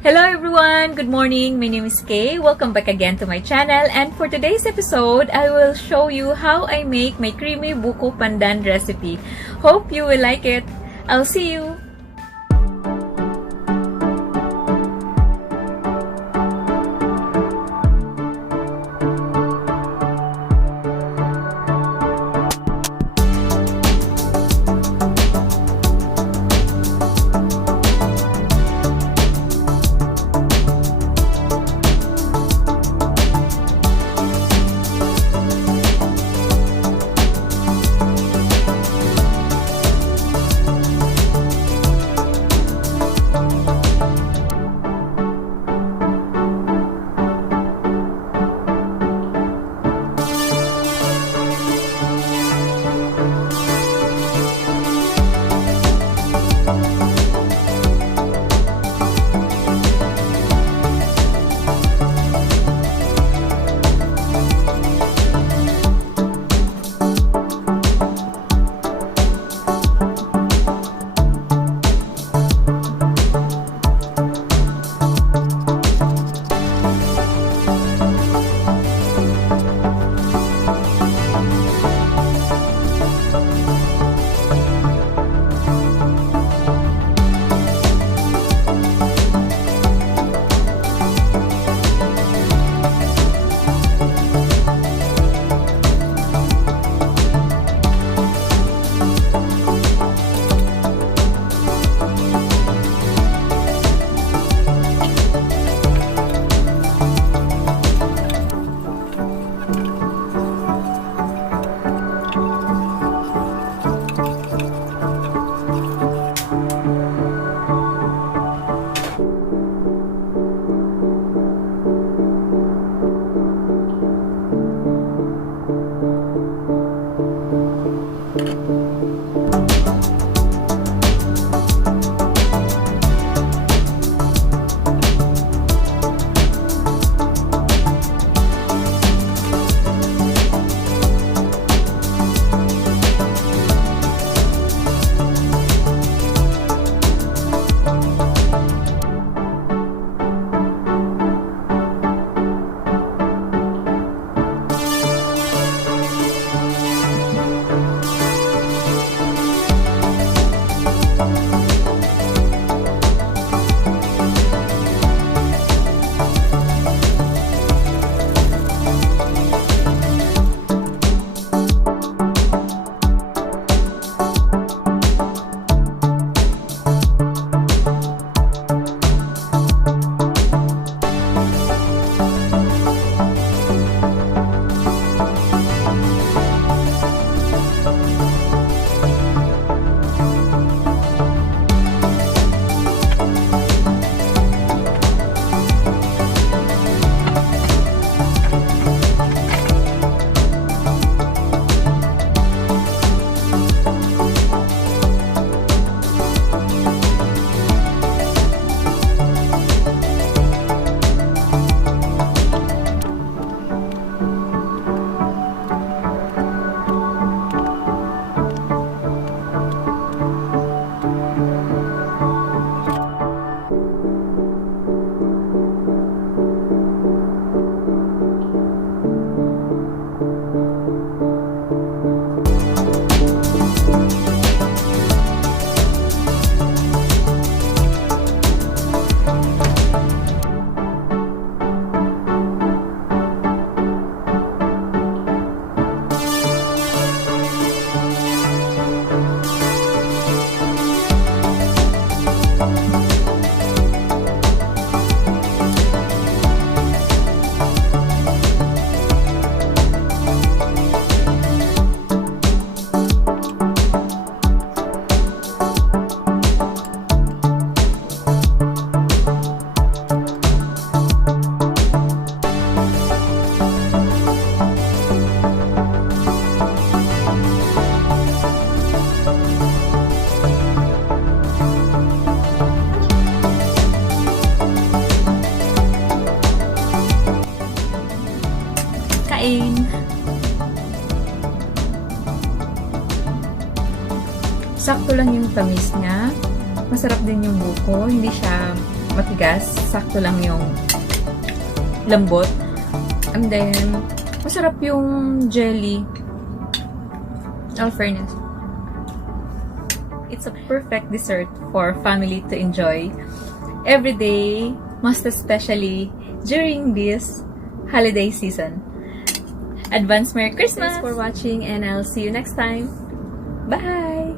Hello everyone! Good morning! My name is Kaye. Welcome back again to my channel, and for today's episode, I will show you how I make my creamy Buko Pandan recipe. Hope you will like it. I'll see you! kain. Sakto lang yung tamis niya. Masarap din yung buko. Hindi siya matigas. Sakto lang yung lambot. And then, masarap yung jelly. All fairness. It's a perfect dessert for family to enjoy every day, most especially during this holiday season. Advance Merry Christmas! Thanks for watching and I'll see you next time. Bye!